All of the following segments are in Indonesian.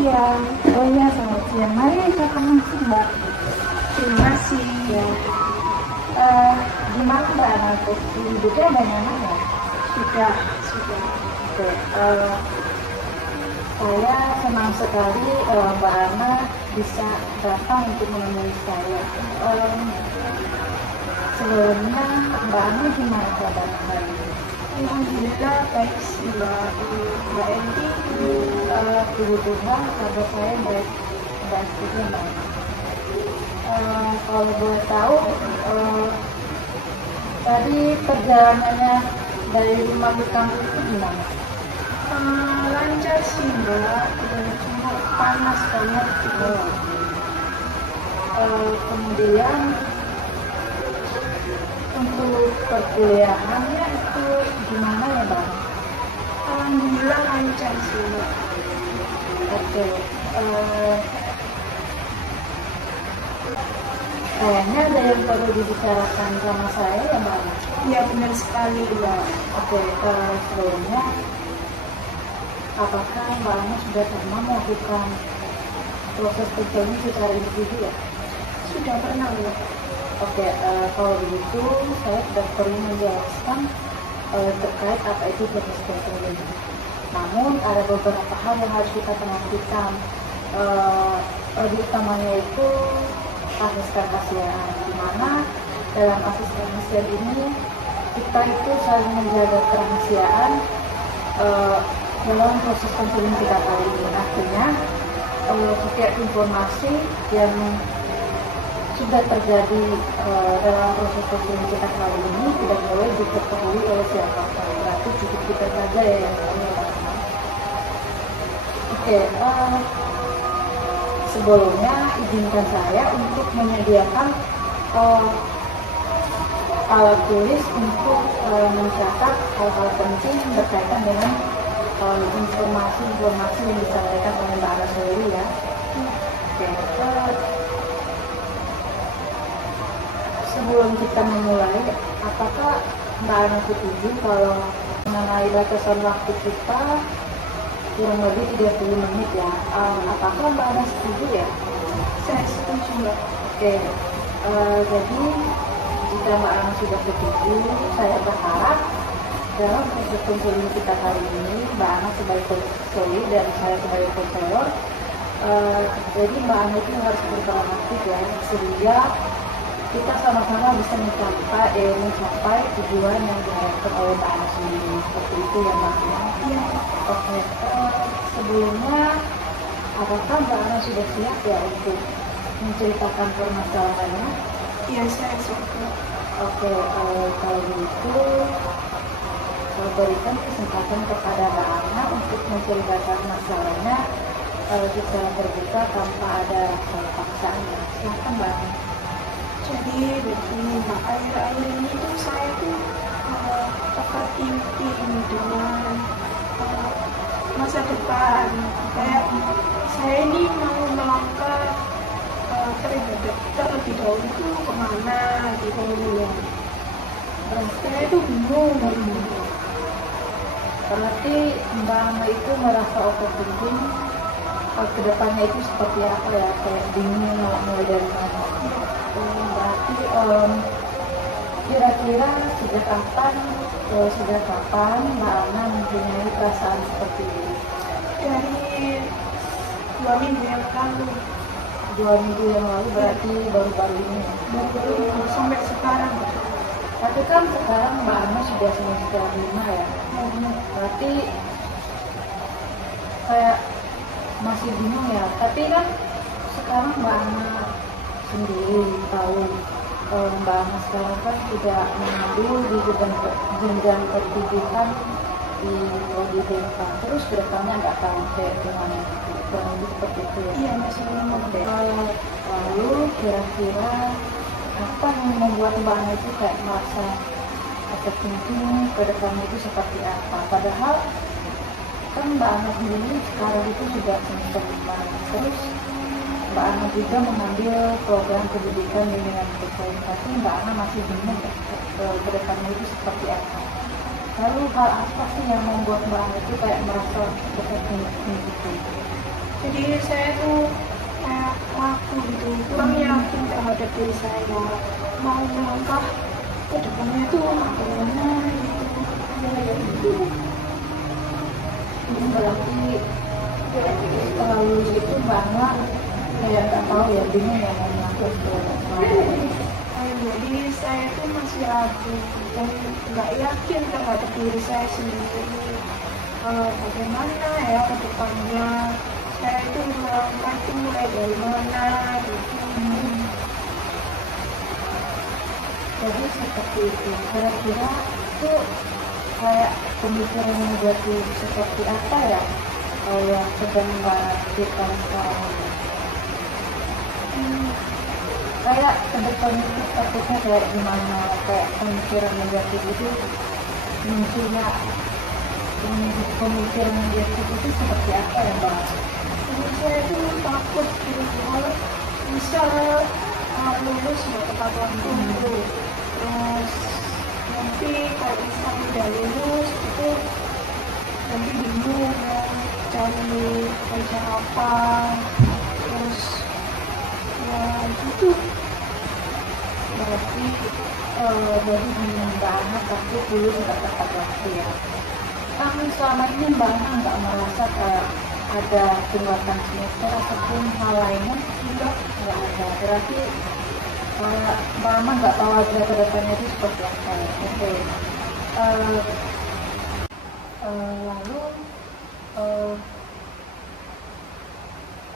siang. Oh iya, selamat siang. Mari saya masuk, Mbak. Terima kasih. Ya. Gimana Mbak Anakku? Hidupnya banyak anak ya? Sudah. Oke. Saya senang sekali Mbak Ana bisa datang untuk menemui saya. Sebelumnya Mbak Ana gimana kabarnya hari ini? Alhamdulillah baik sih Mbak Endi. Puji Tuhan, kabar saya baik juga Mbak Ana. Kalau boleh tahu, tadi perjalanannya dari rumah ke kampus itu gimana? Lancar sih Mbak, cuma panas banget gitu. Kemudian untuk perkuliahannya itu gimana ya Bang? Alhamdulillah lancar sih Mbak. Oke, kayaknya ada yang perlu dibicarakan sama saya ya Mbak. Ya benar sekali Ya, Mbak. oke. Sebelumnya, apakah Mbak Ana sudah pernah melakukan proses counseling secara individu ya? Sudah pernah Mbak. Oke, kalau begitu saya tidak perlu menjelaskan terkait apa itu proses counseling. Namun ada beberapa hal yang harus kita perhatikan. Lebih utamanya itu asas kerahasiaan, di mana dalam asas kerahasiaan ini kita itu saling menjaga kerahasiaan dalam proses counseling kita kali ini. Artinya setiap informasi yang sudah terjadi dalam proses counseling kita kali ini tidak boleh diketahui oleh siapapun. Berarti cukup kita saja ya yang tahu. Oke, sebelumnya izinkan saya untuk menyediakan alat tulis untuk mencatat hal-hal penting berkaitan dengan informasi-informasi yang disampaikan oleh Mbak Ana sendiri ya. Oke, sebelum kita memulai, apakah Mbak Ana setuju kalau mengenai batasan waktu kita kurang lebih 30 menit ya? Apakah Mbak Ana setuju ya? Saya setuju Mbak. Oke, jadi jika Mbak Ana sudah setuju, saya berharap dalam proses counseling kita kali ini, Mbak Ana sebagai konselor dan saya sebagai konselor, jadi Mbak Ana itu harus berperan aktif ya, sehingga kita sama-sama bisa mencapai tujuan yang diharapkan oleh Mbak Ana sendiri. Seperti itu ya Mbak Ana. Iya. Oke, sebelumnya apakah Mbak Ana sudah siap ya untuk menceritakan permasalahannya? Iya saya suka. Oke, kalau begitu saya berikan kesempatan kepada Mbak Ana untuk menceritakan masalahnya secara terbuka tanpa ada paksaan. Silakan Mbak Ana. Jadi begini Mbak, akhir-akhir ini tuh saya tuh overthinking dengan masa depan. Kayak saya ini mau melangkah terlebih dahulu tuh kemana gitu ya. Saya itu bingung. Berarti Mbak Ana itu merasa overthinking kedepannya itu seperti apa ya, kayak bingung mau mulai dari mana. Berarti kira-kira sejak kapan Mbak Ana mempunyai perasaan seperti ini? Dari 2 minggu yang lalu. 2 minggu yang lalu berarti baru-baru ini ya? Baru sampai sekarang. Tapi kan sekarang Mbak Ana sudah semester 5 ya? Berarti kayak masih bingung ya. Tapi kan sekarang Mbak Ana sendiri tahu Mbak Ana sekarang kan tidak mengambil di jenjang pertunjukan di prodi Depan. Terus kedepannya nggak tahu kayak gimana, kurang lebih seperti itu ya. Iya masih bingung. Oke. Lalu kira-kira apa yang membuat Mbak Ana itu kayak merasa overthinking kedepannya itu seperti apa? Padahal kan Mbak Ana sendiri sekarang itu sudah semester 5. Terus Mbak Ana juga mengambil program pendidikan bimbingan perkuliahan, tapi Mbak Ana masih bingung ya kedepannya itu seperti apa. Lalu hal apa sih yang membuat Mbak Ana itu kayak merasa seperti gitu? Jadi saya tuh kayak ragu gitu, kurang yakin terhadap diri saya, mau melangkah ke depannya tuh bagaimana gitu. Berarti setelah lulus itu Mbak Ana kayak nggak tahu ya, bingung ya mau melangkah ke mana. Jadi saya tuh masih ragu dan nggak yakin terhadap diri saya sendiri. Bagaimana ya ke depannya, saya itu melangkah itu mulai dari mana gitu. Jadi seperti itu. Kira-kira itu kayak pemikiran yang jadi seperti apa ya yang sedang Mbak Ana pikirkan sekarang ini? Kayak kedepan itu takutnya kayak gimana, kayak pemikiran negatif itu munculnya, pemikiran negatif itu seperti apa ya Mbak? Jadi saya itu takut gitu kalau bisa lulus nggak tepat waktu. Terus nanti kalau misalnya udah lulus itu nanti bingung mau cari kerja apa. Terus ya gitu. Berarti jadi Mbak Ana takut dulu nggak tepat waktu ya. Kami selama ini Mbak Ana nggak merasa kayak ada tunggakan semester ataupun hal lainnya, nggak ada. Berarti Mbak Ana nggak tahu hasil ke depannya itu seperti apa ya. Oke. Lalu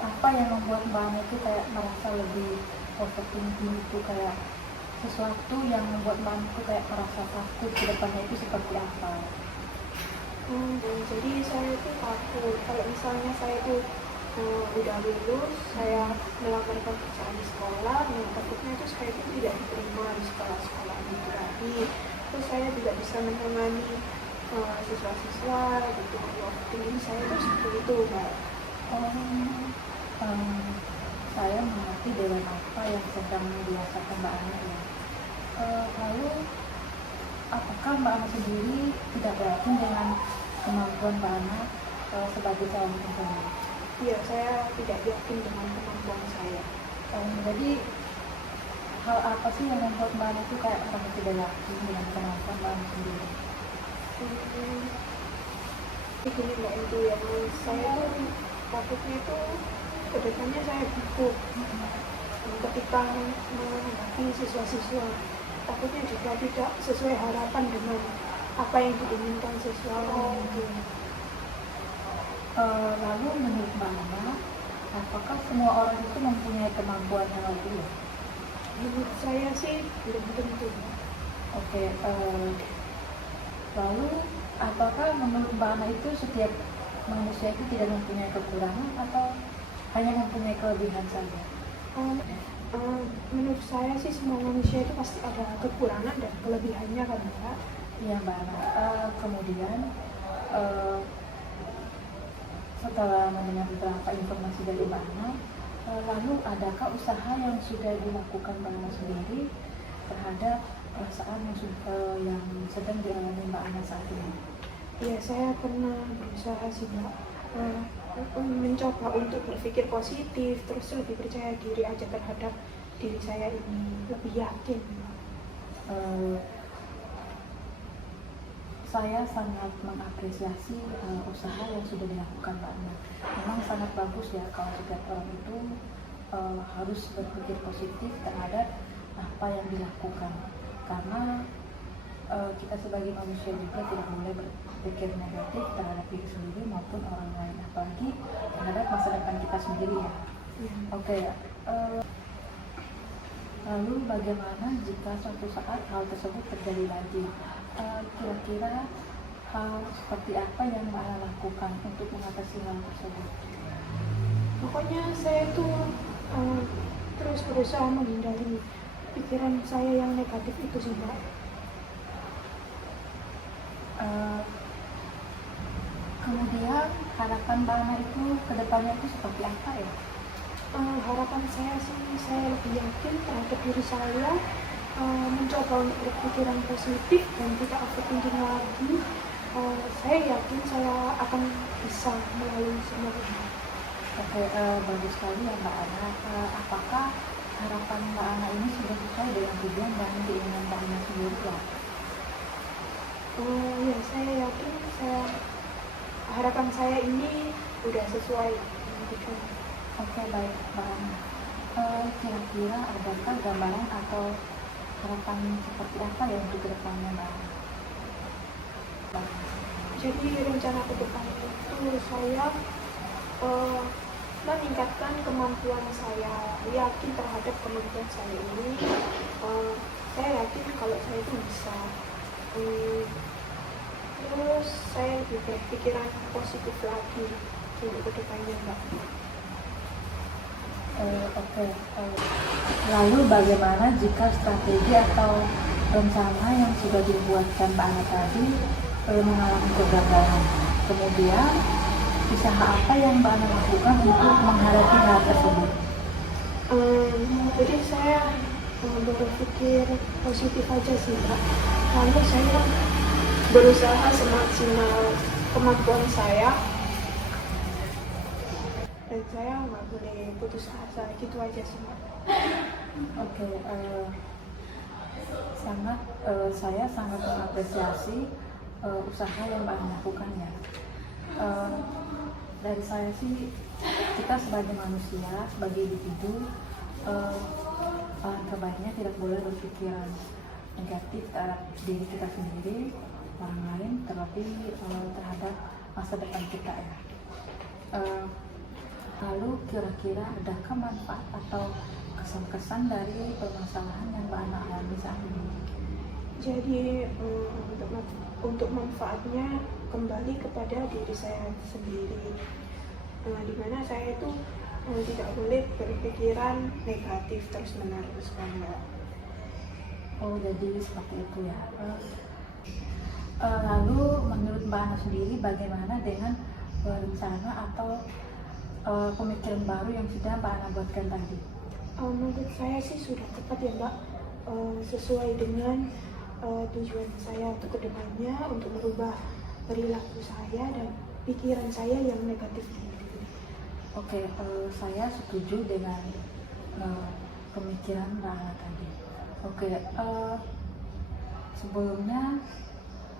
apa yang membuat Mbak Ana itu kayak merasa lebih overthinking itu, kayak sesuatu yang membuat Mbak Ana itu kayak merasa takut ke depannya itu seperti apa? Jadi saya itu takut kalau misalnya saya itu udah lulus, saya melamar pekerjaan di sekolah, nah takutnya itu saya itu tidak diterima di sekolah-sekolah itu lagi. Terus saya tidak bisa menemani siswa-siswa gitu. Waktu ini saya itu seperti itu, Mbak. Saya mengerti dengan apa yang sedang dirasakan Mbak Ana ya. Lalu apakah Mbak Ana sendiri tidak yakin dengan kemampuan Mbak Ana sebagai calon pengusaha? Iya, saya tidak yakin dengan kemampuan saya. Jadi hal apa sih yang membuat Mbak Ana itu kayak merasa tidak yakin dengan kemampuan Mbak Ana sendiri? Begini Mbak itu yang saya tuh takutnya itu kedepannya saya gugup ketika menghadapi siswa-siswa, takutnya juga tidak sesuai harapan dengan apa yang diinginkan siswa. Lalu menurut Mbak Ana, apakah semua orang itu mempunyai kemampuan yang lebih? Menurut saya sih belum tentu. Oke, lalu apakah menurut Mbak Ana itu setiap manusia itu tidak mempunyai kekurangan atau hanya mempunyai kelebihan saja? Menurut saya sih semua manusia itu pasti ada kekurangan dan kelebihannya kan Mbak. Iya Mbak Ana. Kemudian setelah mendengar beberapa informasi dari Mbak Ana, lalu adakah usaha yang sudah dilakukan Mbak Ana sendiri terhadap perasaan yang sedang dialami Mbak Ana saat ini? Iya, saya pernah berusaha sih Mbak, mencoba untuk berpikir positif, terus lebih percaya diri aja terhadap diri saya ini, lebih yakin. Saya sangat mengapresiasi usaha yang sudah dilakukan Mbak Ana. Memang sangat bagus ya kalau setiap orang itu harus berpikir positif terhadap apa yang dilakukan, karena kita sebagai manusia juga tidak boleh berpikir negatif terhadap diri sendiri maupun orang lain, apalagi terhadap masa depan kita sendiri ya. Oke. Lalu bagaimana jika suatu saat hal tersebut terjadi lagi? Kira-kira hal seperti apa yang Mbak Ana lakukan untuk mengatasi hal tersebut? Pokoknya saya tuh terus berusaha menghindari pikiran saya yang negatif itu sih Mbak. Kemudian harapan Mbak Ana itu kedepannya itu seperti apa ya? Harapan saya sih, saya lebih yakin terhadap diri saya, mencoba untuk berpikiran positif dan tidak overthinking lagi. Saya yakin saya akan bisa melalui semua ini. Oke, bagus sekali ya Mbak Ana. Apakah harapan Mbak Ana ini sudah sesuai dengan tujuan dan keinginan Mbak Ana sendiri ya? Ya, saya yakin harapan saya ini udah sesuai dengan tujuan. Oke, baik Mbak Ana. Kira-kira adakah gambaran atau harapan seperti apa ya untuk kedepannya Mbak Ana? Jadi rencana ke depan itu saya meningkatkan kemampuan saya, yakin terhadap kemampuan saya ini. Saya yakin kalau saya itu bisa. Terus saya lebih berpikiran positif lagi untuk ke depannya, Mbak. Oke. Lalu bagaimana jika strategi atau rencana yang sudah dibuatkan Mbak Ana tadi mengalami kegagalan? Kemudian usaha apa yang Mbak Ana lakukan untuk menghadapi hal tersebut? Jadi saya berpikir positif aja sih, Mbak. Lalu saya berusaha semaksimal kemampuan saya dan saya nggak boleh putus asa, gitu aja sih, Mbak. Oke, saya sangat mengapresiasi usaha yang Mbak Ana lakukan ya. Dari saya sih, kita sebagai manusia, sebagai individu, terbaiknya tidak boleh berpikiran negatif terhadap diri kita sendiri, orang lain, terlebih terhadap masa depan kita ya. Lalu kira-kira adakah manfaat atau kesan-kesan dari permasalahan yang Mbak Ana alami saat ini? Jadi untuk manfaatnya kembali kepada diri saya sendiri, di mana saya itu tidak boleh berpikiran negatif terus-menerus, Mbak. Oh, jadi seperti itu ya. Lalu menurut Mbak Ana sendiri bagaimana dengan rencana atau pemikiran baru yang sudah Mbak Ana buatkan tadi? Menurut saya sih sudah tepat ya, Mbak. Sesuai dengan tujuan saya untuk kedepannya, untuk merubah perilaku saya dan pikiran saya yang negatif ini. Oke, saya setuju dengan pemikiran Mbak Ana tadi. Oke, sebelumnya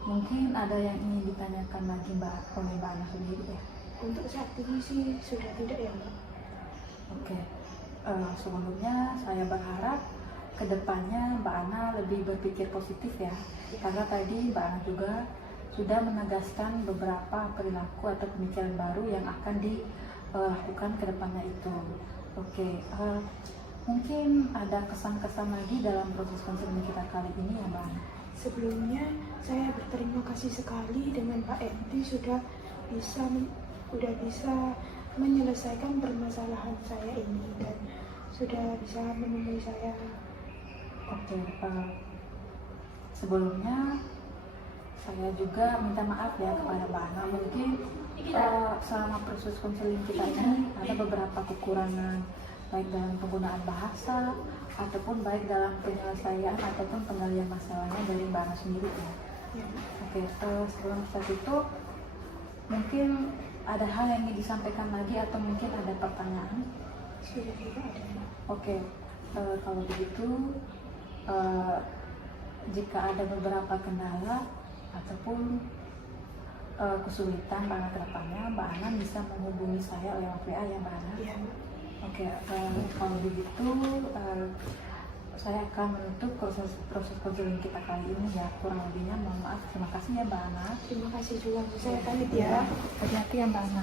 mungkin ada yang ingin ditanyakan lagi oleh Mbak Ana sendiri ya? Untuk saat ini sih sudah tidak ya, Mbak. Oke, sebelumnya saya berharap kedepannya Mbak Ana lebih berpikir positif ya, karena tadi Mbak Ana juga sudah menegaskan beberapa perilaku atau pemikiran baru yang akan dilakukan kedepannya itu. Oke, mungkin ada kesan-kesan lagi dalam proses konseling kita kali ini ya Mbak Ana? Sebelumnya saya berterima kasih sekali dengan Pak Enti sudah bisa menyelesaikan permasalahan saya ini dan sudah bisa menemui saya. Oke, sebelumnya saya juga minta maaf ya kepada Mbak Ana. Mungkin selama proses konseling kita ini ada beberapa kekurangan, baik dalam penggunaan bahasa ataupun baik dalam penyelesaian ataupun penggalian masalahnya dari Mbak Ana sendiri ya. Oke, sebelum kita tutup, mungkin ada hal yang ingin disampaikan lagi atau mungkin ada pertanyaan? Sudah tidak ada. Oke, kalau begitu jika ada beberapa kendala ataupun kesulitan Mbak Ana ke depannya, Mbak Ana bisa menghubungi saya lewat WA ya Mbak Ana? Iya. Oke, kalau begitu saya akan menutup proses konseling kita kali ini ya. Kurang lebihnya mohon maaf. Terima kasih ya Mbak Ana. Terima kasih juga. Saya pamit ya. Hati-hati ya Mbak Ana.